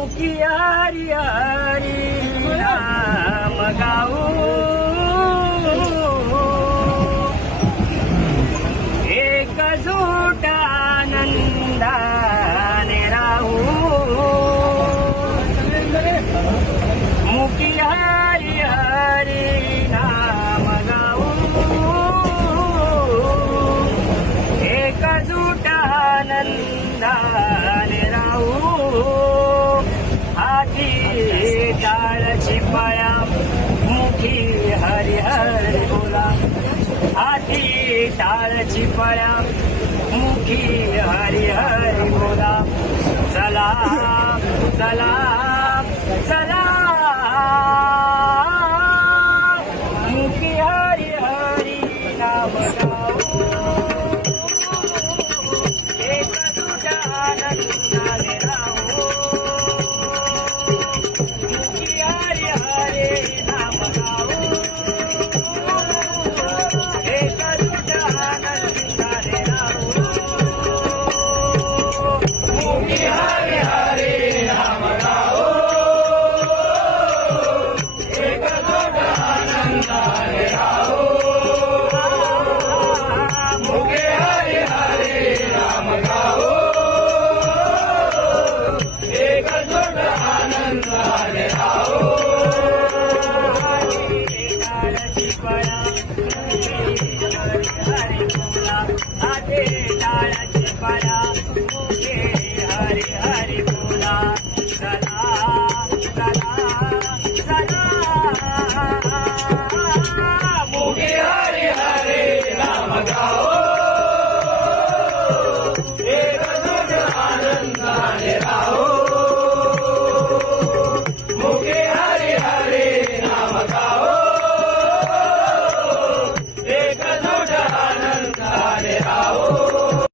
मुखी हरी हरी नाम गाऊ एकजूट आनंदाने राहू मुखी हरी हरी नाम गाऊ एकजूट आनंदाने राहू हाती टाळची पाया मुखी हरी हरी बोला हाती टाळची पाया मुखी हरी हरी बोला चला चला